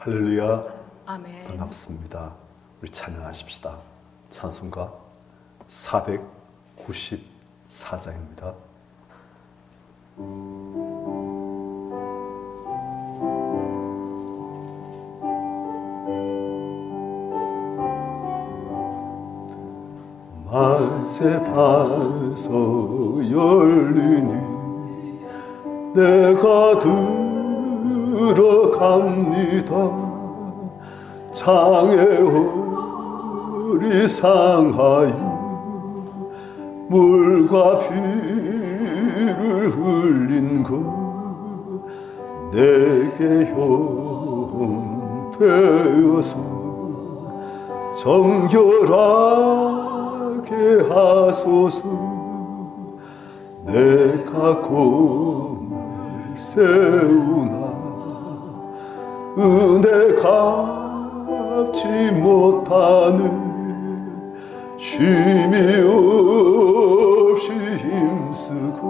할렐루야. 아멘. 반갑습니다. 우리 찬양하십시다. 찬송가 494장입니다. 만세 반석 열리니 내가 들어갑니다. 창에 허리 상하여 물과 피를 흘린 것 내게 형 되어서 정결하게 하소서. 내가 공을 세우나 은혜 갚지 못하네. 쉼이 없이 힘쓰고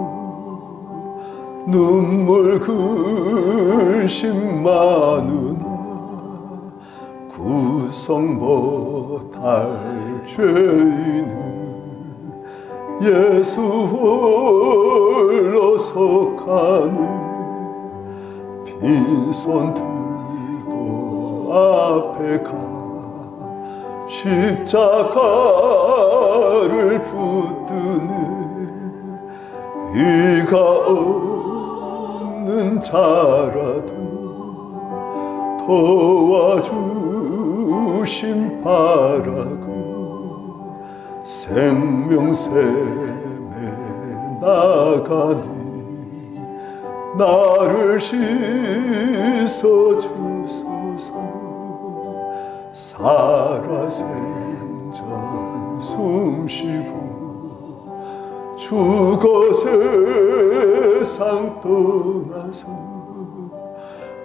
눈물 근심 많으나 구성 못할 죄인은 예수 홀로 속하네. 빈손 들고 앞에 가 십자가를 붙드네. 이가 없는 자라도 도와주심 바라고 생명샘에 나가니 나를 씻어주소서. 살아생전 숨쉬고 죽어 세상 떠나서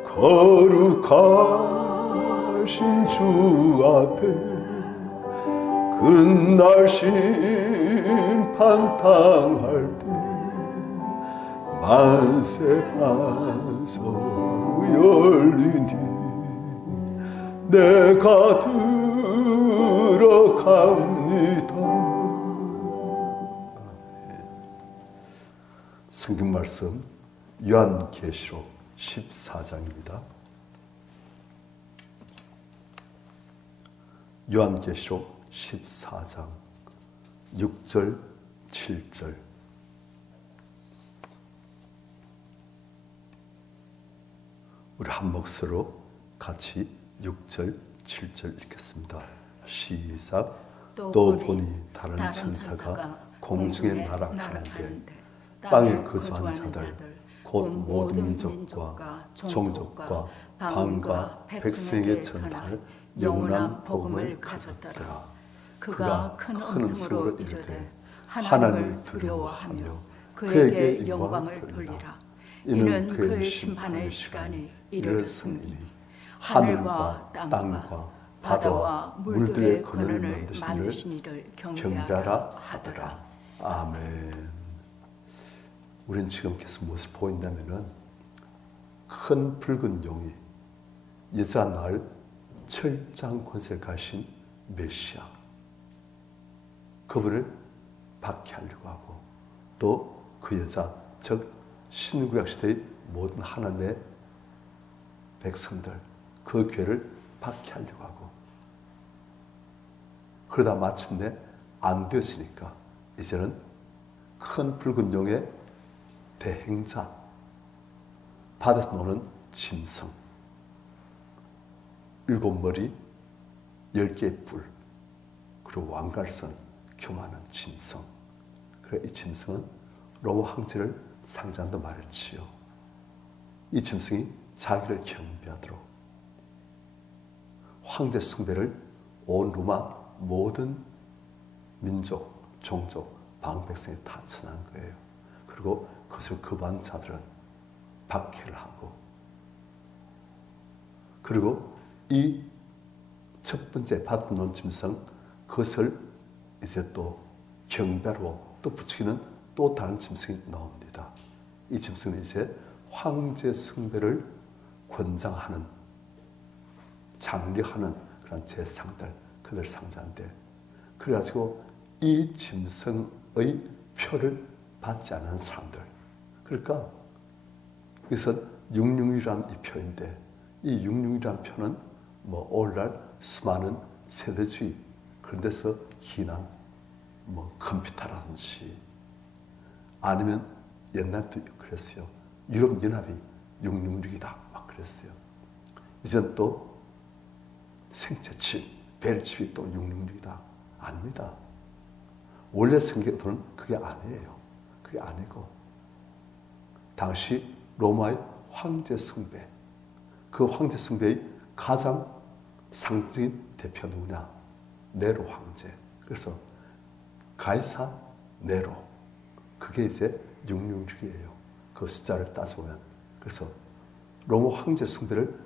거룩하신 주 앞에 그날 심판 당할 때 만세 반석 열리니 내가 들어갑니다. 성경 말씀 요한계시록 14장입니다. 요한계시록 14장 6절 7절. 우리 한 목소리로 같이 6절 7절 읽겠습니다. 시작. 또 보니 다른 천사가 공중에 날아가는데 땅에 거주한 자들 곧 모든 민족과 종족과 방과 백성에게 전할 영원한 복음을 가졌더라. 그가 큰 음성으로 이르되 하나님을 두려워하며 그에게 영광을 돌리라. 이는 그의 심판의 시간이 이르렀으니 하늘과 땅과 바다와 물들의 근원을 만드신 이를 경배하라 하더라. 아멘. 우리는 지금 계속 무엇을 보인다면은 큰 붉은 용이 여자 날 철장 권세를 가신 메시아, 그분을 박해하려고 하고 또 그 여자, 즉 신구약 시대의 모든 하나님의 백성들, 그 교회를 박해하려고 하고, 그러다 마침내 안 되었으니까 이제는 큰 붉은 용의 대행자, 바다에서 노는 짐승, 7머리 10개의 뿔, 그리고 왕갈선 교만한 짐승. 그래, 이 짐승은 로마 황제를 상징한다 말했지요. 이 짐승이 자기를 경배하도록 황제 숭배를 온 로마 모든 민족, 종족, 방백성에 다 전한 거예요. 그리고 그것을 거부한 자들은 박해를 하고, 그리고 이 첫 번째 받은 짐승, 그것을 이제 또 경배로 또 부추기는 또 다른 짐승이 나옵니다. 이 짐승은 이제 황제 숭배를 권장하는 장려하는 그런 제상들, 그들 상자인데, 그래가지고 이 짐승의 표를 받지 않은 사람들, 그러니까 이것은 666이라는 이 표인데, 이 666이라는 표는 뭐 오늘날 수많은 세대주의 그런 데서 희난, 뭐 컴퓨터라든지 아니면 옛날도 그랬어요. 유럽 연합이 666이다 막 그랬어요. 이젠 또 생체칩, 벨칩이 또 666이다. 아닙니다. 원래 성경에는 그게 아니에요. 그게 아니고 당시 로마의 황제 숭배, 그 황제 숭배의 가장 상징인 대표 누구냐? 네로 황제. 그래서 가이사 네로, 그게 이제 666이에요. 그 숫자를 따져보면. 그래서 로마 황제 숭배를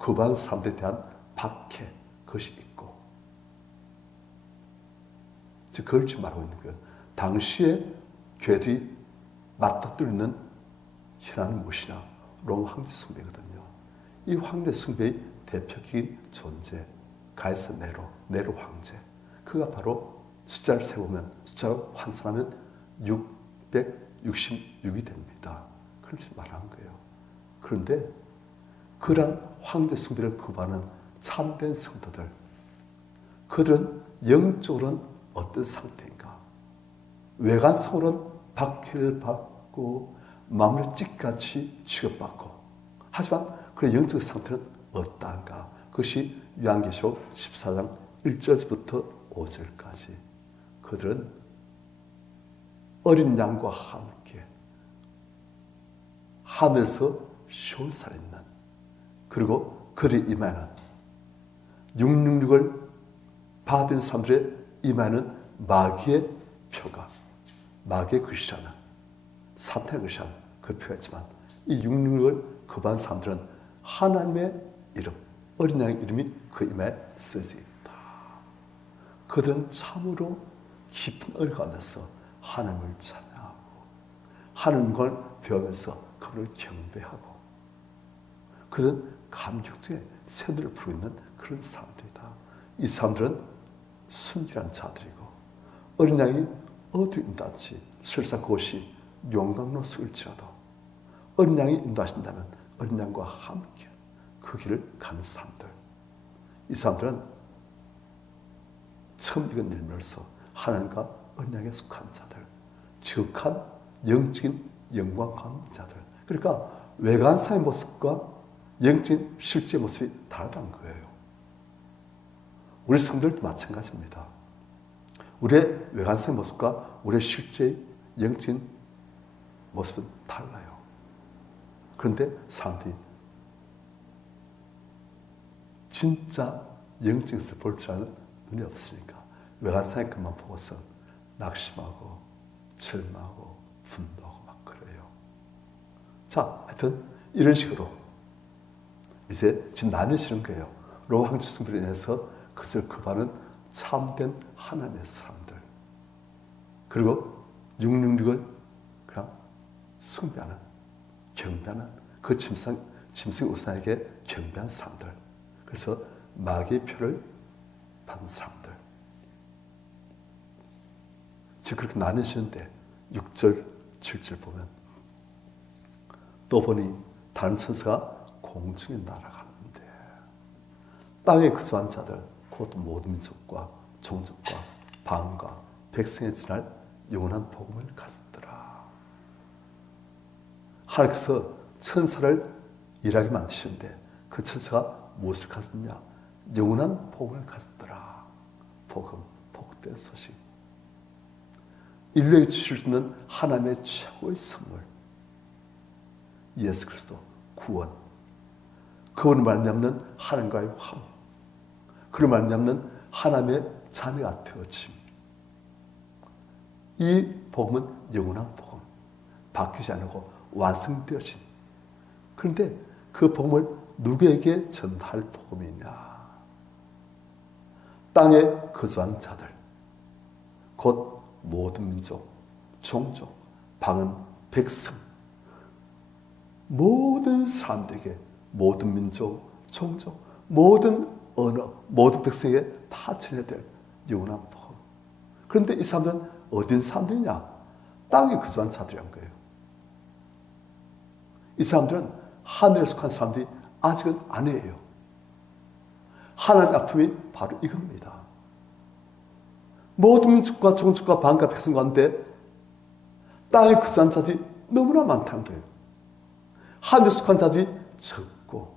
거부한 사람들에 대한 박해, 그것이 있고, 즉 그걸 지금 말하고 있는 거예요. 당시에 교회들이 맞닥뜨리는 현안은 무엇이냐? 로마 황제 숭배거든요. 이 황제 숭배의 대표적인 존재, 가이사 네로, 네로 황제. 그가 바로 숫자를 세보면, 숫자로 환산하면 666이 됩니다. 그렇게 말한 거예요. 그런데 그러한 황제 숭배를 거부하는 참된 성도들, 그들은 영적으로는 어떤 상태인가? 외관상으로는 박해를 받고 마음을 찢같이 취급받고, 하지만 그의 영적 상태는 어떠한가? 그것이 요한계시록 14장 1절부터 5절까지. 그들은 어린 양과 함께 하늘에서 시온살있는, 그리고 그들의 이마에는 666을 받은 사람들의 이마에는 마귀의 표가, 마귀의 글씨라는, 사탄의 글씨라는 그 표가 있지만, 이 666을 거부한 사람들은 하나님의 이름, 어린 양의 이름이 그 이마에 쓰여져 있다. 그들은 참으로 깊은 을 가운데서 하나님을 찬양하고 하나님과 대하면서 그분을 경배하고, 그들은 감격중에 새들을 부르고 있는 그런 사람들이다. 이 사람들은 순결한 자들이고, 어린 양이 어디 인도하지 설사 그것이 용광로 속일지라도 어린 양이 인도하신다면 어린 양과 함께 그 길을 가는 사람들. 이 사람들은 처음 익은 열매로서 하나님과 어린 양에 속한 자들, 지극한 영적인 영광 가는 자들. 그러니까 외관상의 모습과 영적인 실제 모습이 다르다는 거예요. 우리 성도들도 마찬가지입니다. 우리의 외관상의 모습과 우리의 실제 영적인 모습은 달라요. 그런데 사람들이 진짜 영적인 것을 볼 줄 아는 눈이 없으니까 외관상의 것만 보고서 낙심하고 절망하고 분노하고 막 그래요. 자, 하여튼 이런 식으로 이제 지금 나뉘어지는 거예요. 로마 황제 숭배로 인해서 그것을 거부하는 참된 하나님의 사람들, 그리고 666을 그냥 숭배하는, 경배하는 그 짐승 우상에게 경배한 사람들, 그래서 마귀의 표를 받은 사람들. 즉 그렇게 나뉘시는데 6절, 7절 보면 또 보니 다른 천사가 공중에 날아가는데 땅에 거주한 자들 곧 모든 민족과 종족과 방언과 백성에 지날 영원한 복음을 가졌더라. 하나님께서 천사를 일하게 만드시는데 그 천사가 무엇을 가졌느냐? 영원한 복음을 가졌더라. 복음, 복된 소식. 인류에게 주실 수 있는 하나님의 최고의 선물, 예수 그리스도 구원, 그분을 말미암는 하나님과의 화목, 그를 말미암는 하나님의 자녀가 되어짐. 이 복음은 영원한 복음, 바뀌지 않고 완성되어진. 그런데 그 복음을 누구에게 전할 복음이냐? 땅에 거주한 자들, 곧 모든 민족, 종족, 방언, 백성, 모든 사람들에게, 모든 민족, 종족, 모든 언어, 모든 백성에게 다 전해될 영원한 복음. 그런데 이 사람들은 어딘 사람들이냐? 땅에 거주한 자들이란 거예요. 이 사람들은 하늘에 속한 사람들이 아직은 아니에요. 하나님의 아픔이 바로 이겁니다. 모든 민족과 종족과 방과 백성 가운데 땅에 거주한 자들이 너무나 많다는 거예요. 하늘에 속한 자들이 적고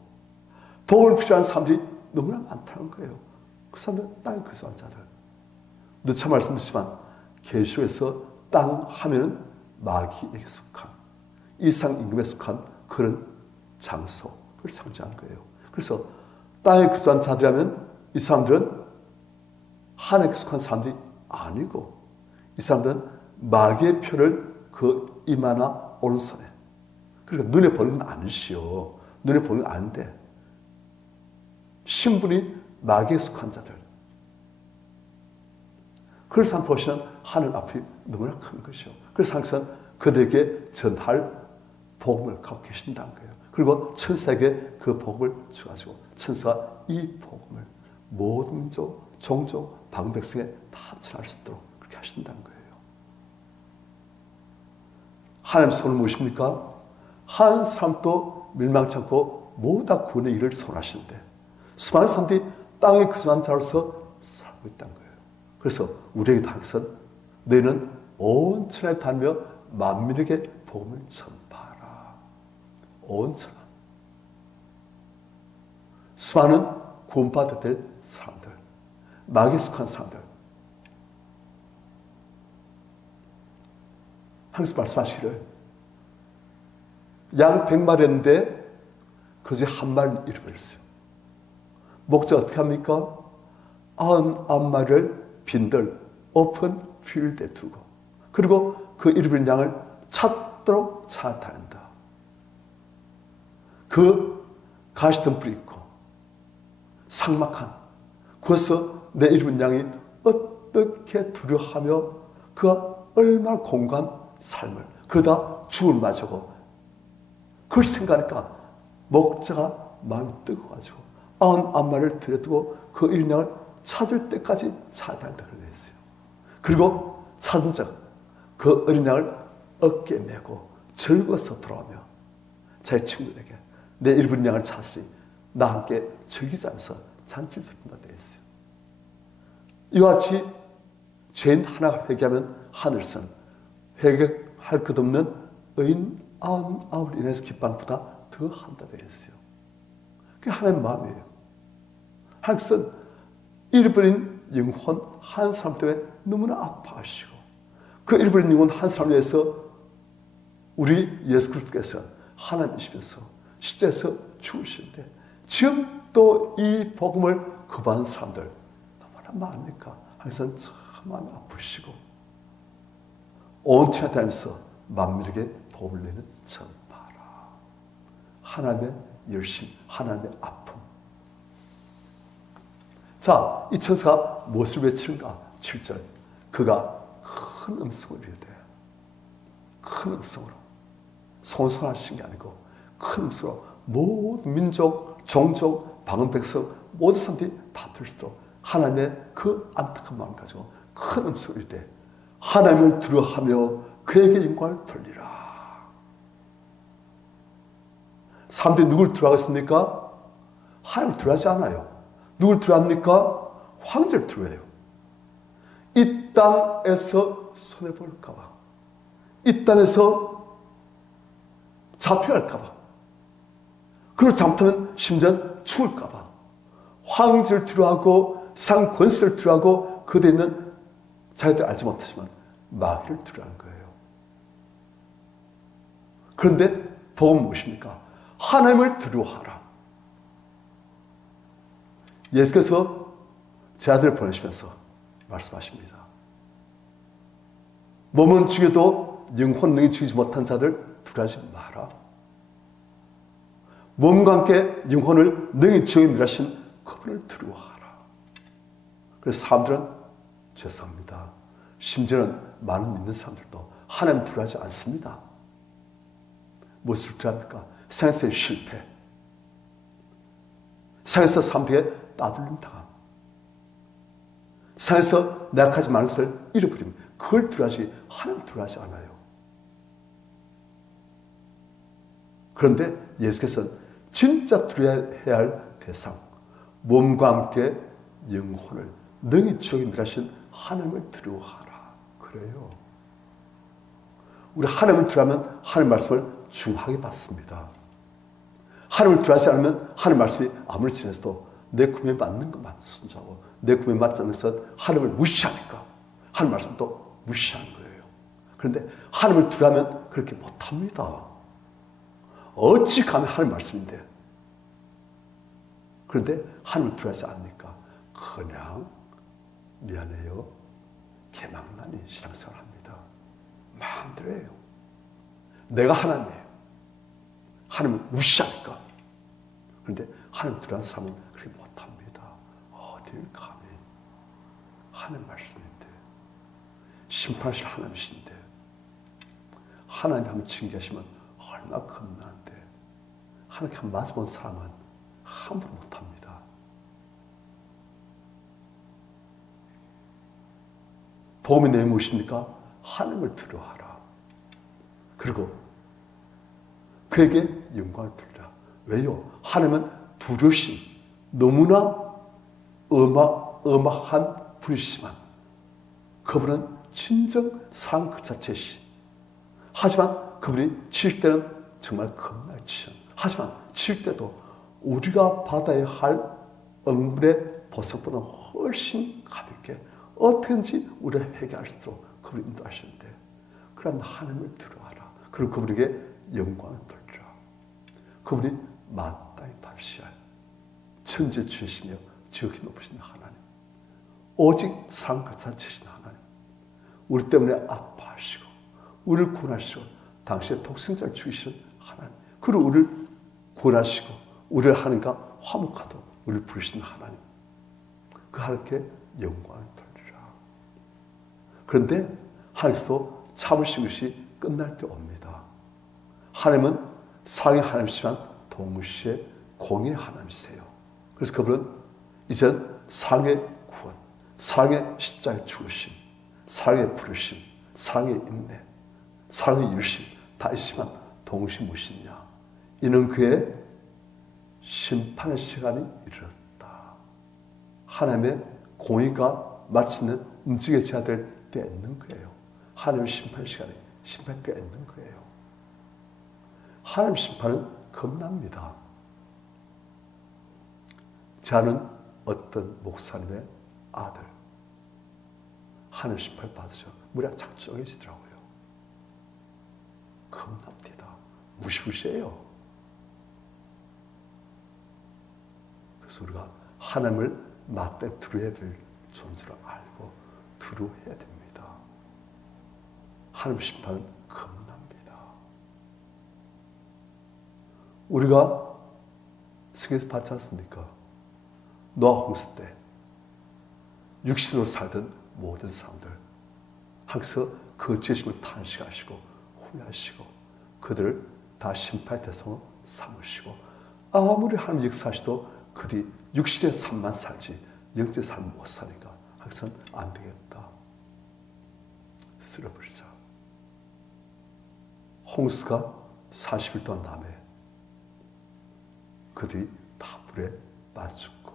복을 필요한 사람들이 너무나 많다는 거예요. 그 사람들은 땅에 거주한 자들. 누차 말씀드리지만 계시록에서 땅 하면은 마귀에게 속한 이상 임금에 속한 그런 장소, 그걸 상징한 거예요. 그래서 땅에 거주한 자들이라면 이 사람들은 하늘에 속한 사람들이 아니고 이 사람들은 마귀의 표를 그 이마나 오른손에, 그러니까 눈에 보이는 건 아니시오. 눈에 보이는 건 아닌데 신분이 마귀에 속한 자들, 그래서 보시면 하늘 앞이 너무나 큰 것이요. 그래서 항상 그들에게 전할 복음을 갖고 계신다는 거예요. 그리고 천사에게 그 복음을 주가지고 천사가 이 복음을 모든 민족, 종족, 방백성에 다 전할 수 있도록 그렇게 하신다는 거예요. 하나님 손은 무엇입니까? 한 사람도 멸망치 않고 모두 다 구원의 일을 선하시는데 수많은 사람들이 땅에 거주한 자로서 살고 있다는 거예요. 그래서 우리에게도 항상 너희는 온 천하에 다니며 만민에게 복음을 전파하라. 온 천하. 수많은 구원받아야 될 사람들, 마귀에 속한 사람들. 항상 말씀하시기를 양 100마리였는데 그중 한 마리를 잃어버렸어요. 목자 어떻게 합니까? 99마리를 빈들 오픈 필드에 두고 그리고 그 잃어버린 양을 찾도록 찾아다닌다. 그 가시덤불이 있고 삭막한 그것서 내 잃어버린 양이 어떻게 두려워하며 그가 얼마나 공고한 삶을 그러다 죽을 맞이고 그걸 생각하니까 목자가 마음이 뜨거워가지고 99마리를 들여두고 그 잃은 양을 찾을 때까지 찾아다닌다 그러고 있어요. 그리고 찾은 적 그 어린 양을 어깨에 메고 즐거워서 돌아오며 자기 친구들에게 내 잃어버린 양을 찾으니 나와 함께 즐기자면서 잔치를 베푼다 되어 있어요. 이와 같이 죄인 하나가 회개하면 하늘선 회개할 것 없는 의인 99을 인해서 기뻐함보다 더 한다 되어 있어요. 그게 하나님의 마음이에요. 하나님께서는 잃어버린 영혼 한 사람 때문에 너무나 아파하시고 그 잃어버린 영혼 한 사람을 위해서 우리 예수 그리스도께서 하나님이시면서 십자에서 죽으시는데 지금 또 이 복음을 거부하는 사람들 너무나 많으니까 항상 참 마음이 아프시고 온 천하 다니면서 만민에게 복음을 내는 전파라. 하나님의 열심, 하나님의 아픔. 자, 이 천사가 무엇을 외치는가? 7절. 그가 큰 음성을 이르되 큰 음성으로 손손하신 게 아니고 큰 음성으로 모든 민족, 종족, 방언 백성 모든 사람들이 다 들을 수 있도록 하나님의 그 안타까운 마음을 가지고 큰 음성을 이르되 하나님을 두려워하며 그에게 영광을 돌리라. 사람들이 누굴 두려워하겠습니까? 하나님을 두려워하지 않아요. 누굴 두려워합니까? 황제를 두려워해요. 이 땅에서 손해볼까봐, 이 땅에서 잡혀갈까봐, 그리고 잘못하면 심지어 죽을까봐 황제를 두려워하고 상 권세를 두려워하고 그대에 있는 자기들 알지 못하지만 마귀를 두려워하는 거예요. 그런데 복음은 무엇입니까? 하나님을 두려워하라. 예수께서 제 아들을 보내시면서 말씀하십니다. 몸은 죽여도 영혼 능히 죽이지 못한 자들 두려워하지 마라. 몸과 함께 영혼을 능히 지옥에 멸하신 그분을 두려워하라. 그래서 사람들은 죄송합니다. 심지어는 많은 믿는 사람들도 하나님 두려워하지 않습니다. 무엇을 두려워합니까? 생생의 실패, 세상에서 사람들에게 따돌림 당함. 세상에서 내가 가지 말는 것을 잃어버리면 그걸 두려워하지 하나님 두려워하지 않아요. 그런데 예수께서는 진짜 두려워해야 할 대상, 몸과 함께 영혼을 능히 지옥에 멸하신 하나님을 두려워하라. 그래요. 우리 하나님을 두려워하면 하나님 말씀을 중하게 받습니다. 하나님을 두려워하지 않으면 하나님 말씀이 아무리 지내서도 내 구매에 맞는 것만 순종하고 내 구매에 맞지 않는 것은 하나님을 무시하니까 하나님 말씀도 무시하는 거예요. 그런데 하나님을 두려워하면 그렇게 못합니다. 어찌 감히 하나님 말씀인데. 그런데 하나님을 두려워하지 않으니까 그냥 미안해요. 개망나니 신앙생활 합니다. 마음대로 해요. 내가 하나님이에요. 하나님을 무시하니까. 그런데 하나님 두려워하는 사람은 그렇게 못합니다. 어딜 감히. 하나님 말씀인데. 심판하실 하나님이신데. 하나님 한번 징계하시면 얼마나 겁나는데. 하나님께 한 맞아본 사람은 함부로 못합니다. 복음의 내용이 무엇입니까? 하나님을 두려워하라. 그리고 그에게 영광을 돌리라. 왜요? 하나님은 두려우신 너무나 엄악한 분이시지만 그분은 진정 상 그 자체시. 하지만 그분이 칠 때는 정말 겁나게 치셔. 하지만 칠 때도 우리가 받아야 할 응분의 보상보다 훨씬 가볍게 어떻게든지 우리를 해결할 수 있도록 그분이 인도하시는데 그럼 하나님을 두려워하라. 그리고 그분에게 영광을 돌리라. 그분이 마땅히 받으셔야 할 천재 주시며 지극히 높으신 하나님. 오직 상 그 자체신 하나님. 우리 때문에 아파하시고 우리를 구원하시고 당신의 독생자를 주시는 하나님. 그리고 우리를 구원하시고 우리를 하나님과 화목하도록 우리를 부르시는 하나님. 그 하나님께 영광을 돌리라. 그런데 하나님께서 참으신 것이 끝날 때 옵니다. 하나님은 사랑의 하나님이시지만 동시에 공의 하나님이세요. 그래서 그분은 이제는 사랑의 구원, 사랑의 십자가의 죽으심, 사랑의 부르심, 사랑의 인내, 사랑의 열심 다 있지만 동시에 무엇이냐? 이는 그의 심판의 시간이 이르렀다. 하나님의 공의가 마치는 움직여져야 될 때 있는 거예요. 하나님의 심판의 시간이 심판의 때가 있는 거예요. 하나님 심판은 겁납니다. 저는 어떤 목사님의 아들 하나님 심판을 받으셔 무려 작정해지더라고요. 겁납니다. 무시무시해요. 그래서 우리가 하나님을 마땅히 두려워야 될 존재로 알고 두려워해야 됩니다. 하나님 심판은 겁납니다. 우리가 성경에서 봤지 않습니까? 노아 홍수 때 육신으로 살던 모든 사람들 하나님께서 그 죄심을 탄식하시고 후회하시고 그들을 다 심판의 대상으로 삼으시고 아무리 하나님 역사하시도 그들이 육신의 삶만 살지 영적의 삶을 못 사니까 하나님께서는 안 되겠다. 쓸어버리자. 홍수가 40일 동안 남해 그들이 다 불에 빠져 죽고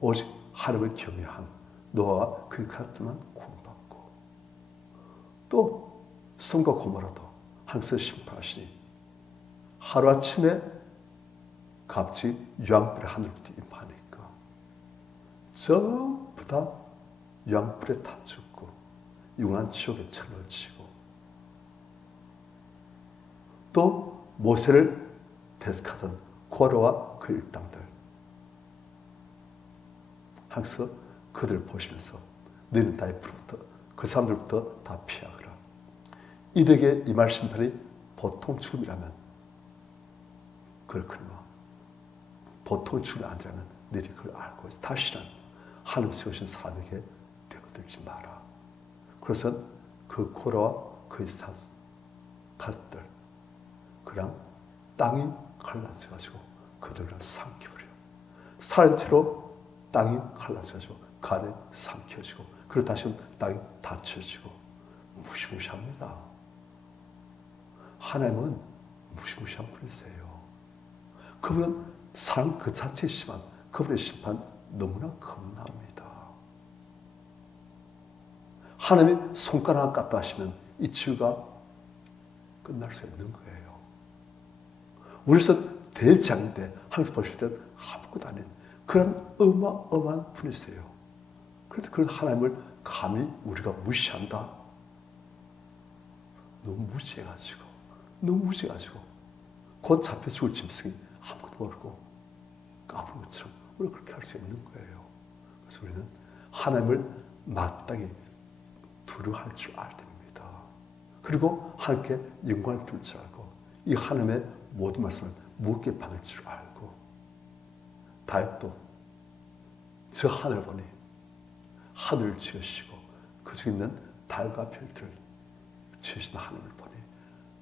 오직 하나님을 경외한 노아와 그의 가족들만 구원받고 또 소돔과 고모라도 하나님께서 심판하시니 하루아침에 갑자기 유황불의 하늘부터 임하니까 전부 다 유황불에 다 죽고 영원한 지옥에 천을 치고 또 모세를 대적하던 고라와 그 일당들 하나님께서 그들을 보시면서 너희는 다 앞으로부터 그 사람들부터 다 피하거라. 이들에게 임할 심판이 보통 죽음이라면 그렇거니와 보통 죽음이 아니라면 너희들이 그걸 알고 다시는 하나님 세우신 사람에게 되어들지 마라. 그래서 그 고라와 그의 가족들 그냥 땅이 갈라져가지고 그들은 삼켜버려. 살은 채로 땅이 갈라져가지고 간에 삼켜지고, 그리고 다시 땅이 닫혀지고. 무시무시합니다. 하나님은 무시무시한 분이세요. 그분은 사랑 그 자체이지만 그분의 심판 너무나 겁납니다. 하나님이 손가락 깠다 하시면 이 치유가 끝날 수 있는 거예요. 우리는 되지 않는데 항상 보실 때는 아무것도 아닌 그런 어마어마한 분이세요. 그런데 그런 하나님을 감히 우리가 무시한다? 너무 무시해가지고 곧 잡혀 죽을 짐승이 아무것도 모르고 까부는 것처럼 우리가 그렇게 할 수 있는 거예요. 그래서 우리는 하나님을 마땅히 두려워할 줄 알아야 됩니다. 그리고 하나님께 영광을 둘 줄 알고, 이 하나님의 모든 말씀을 무겁게 받을 줄 알고, 다윗도 저 하늘 보니 하늘을 지으시고 그 중에 있는 달과 별들을 지으신 하나님을 보니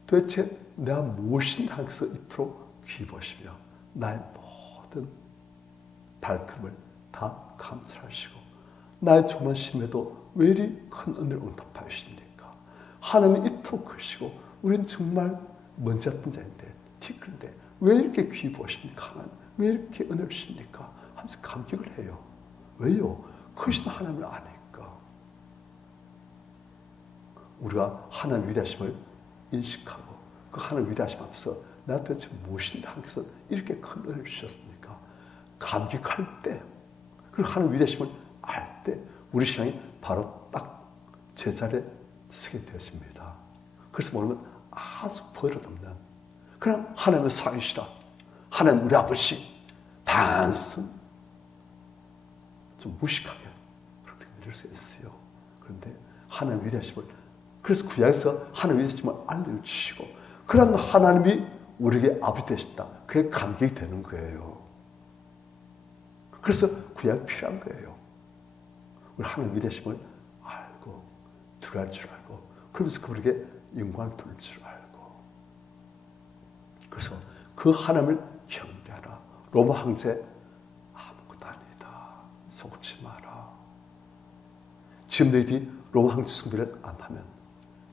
도대체 내가 무엇인가 하면서 이토록 기뻐하시며 나의 모든 발걸음을 다 감찰하시고 나의 조그만 심에도 왜 이리 큰 은혜를 응답하십니까? 하나님이 이토록 크시고 우리는 정말 먼지 같은 자인데 티끌인데 왜 이렇게 기뻐하십니까? 하나님 왜 이렇게 은혜를 주십니까? 하면서 감격을 해요. 왜요? 크신 하나님을 아니까. 우리가 하나님의 위대하심을 인식하고 그 하나님의 위대하심 앞에서 내가 도대체 무엇인가 하면서 이렇게 큰 은혜를 주셨습니까? 감격할 때, 그리고 하나님의 위대하심을 알 때 우리 신앙이 바로 딱 제자리에 서게 되었습니다. 그래서 모르면 아주 버릇없는 그냥 하나님의 사랑이시다, 하나님 우리 아버지, 단순 좀 무식하게 그렇게 믿을 수 있어요. 그런데 하나님의 위대하심을, 그래서 구약에서 하나님의 위대하심을 알려주시고 그런 하나님이 우리에게 아버지 되신다, 그게 감격이 되는 거예요. 그래서 구약이 필요한 거예요. 우리 하나님의 위대하심을 알고 두려워할 줄 알고, 그러면서 그분에게 영광을 돌릴 줄 알고, 그래서 그 하나님을 경배하라. 로마 황제 아무것도 아니다, 속지 마라. 지금 너희들이 로마 황제 숭배를 안 하면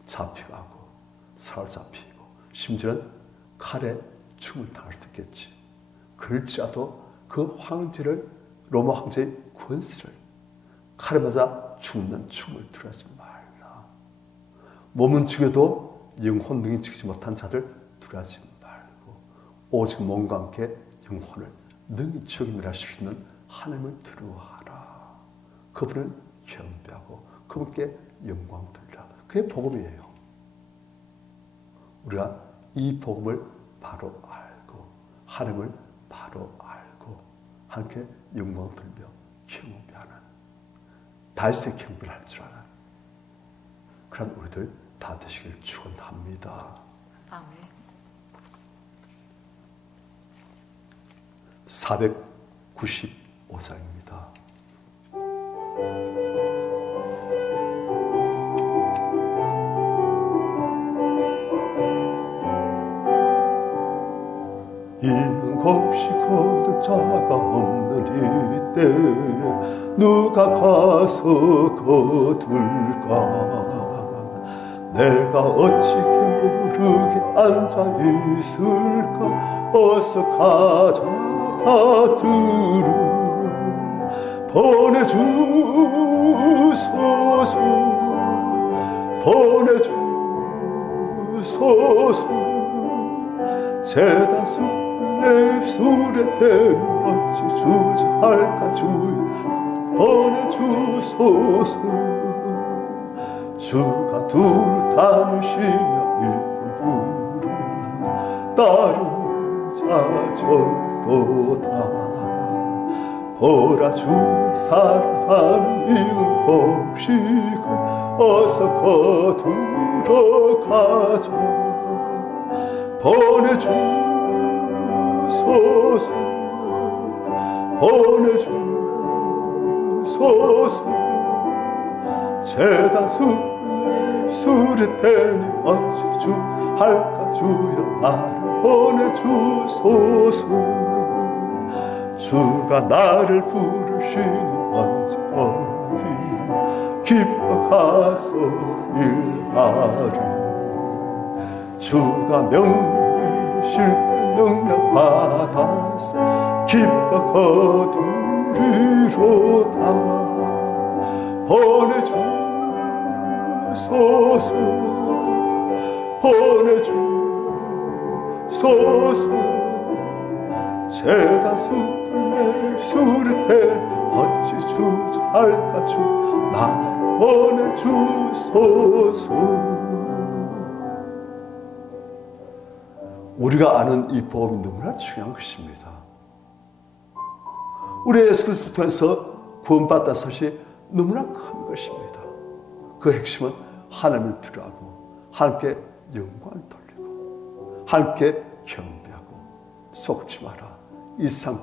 잡혀가고 사로잡히고 심지어는 칼에 죽음을 당할 수도 있겠지. 그럴지라도 그 황제를, 로마 황제의 권세를, 칼에 맞아 죽는 죽음을 두려워하지 말라. 몸은 죽여도 영혼 능히 지키지 못한 자들 두려워하지 말고 오직 몸과 함께 영혼을 능히 지키게 하실 수 있는 하나님을 두려워하라. 그분을 경배하고 그분께 영광 돌리라. 그게 복음이에요. 우리가 이 복음을 바로 알고 하나님을 바로 알고 함께 영광 돌며 경배하는, 다윗의 경배를 할 줄 아는 그런 우리들 다 되시길 축원합니다. 아멘. 495장입니다. 이것이 거둘 자가 없는 이때 누가 가서 거둘까? 내가 어찌 게으르게 앉아 있을까? 어서 가자 받으러 보내주소서, 보내주소서. 제다 내 입술에 대는 어찌 주저할까? 주여 보내주소서. 주가 두루 다니시며 일꾼 두루 따르는 자 정도다. 보라 주의 사랑하는 이은 곡식을 어서 거두러 가자. 보내주소서, 보내주소서. 제다 술에 대니 어찌 주할까? 주여 나를 보내주소서. 주가 나를 부르시니 언제 어디 기뻐 가서 일하리. 주가 명령이실 때 능력 받아서 기뻐 거두리로다. 보내주소서 보내주소서. 제다수들 내 입술을 대 어찌 주저할까. 주 나를 보내주소서. 우리가 아는 이 복음이 너무나 중요한 것입니다. 우리 예수 그리스도 통해서 구원받았다는 사실이 너무나 큰 것입니다. 그 핵심은 하나님을 두려워하고 하나님께 영광을 돌리고 하나님께 경배하고 속지 마라. 이 산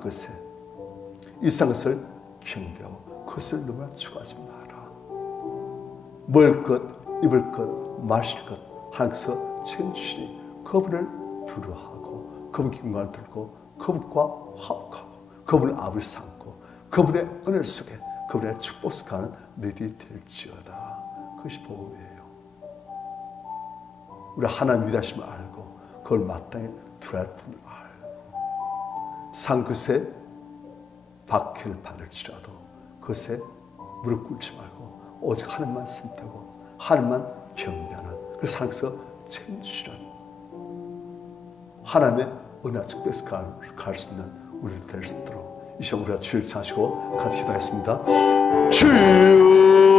것을 경배하고 그것을 너무나 추구하지 마라. 먹을 것, 입을 것, 마실 것 하나님께서 채주시니 그분을 두려워하고 그분께 영광을 돌리고 그분과 화목하고 그분을 앞을 삼고 그분의 은혜 속에 그분의 축복 속에 가는 너희들이 될지어다. 그것이 복음이에요. 우리 하나님 위대하심을 알고 그걸 마땅히 두려워할 분을 알고 산 것에 박해를 받을지라도 그것에 무릎 꿇지 말고 오직 하나님만 선택하고 하나님만 경배하는 그래서 하나님께서 채주시는 하나님의 은혜와 축복에서 갈 수 있는 우리들 될 수 있도록 이 시간 우리가 주를 찾으시고 같이 기도하겠습니다. 주여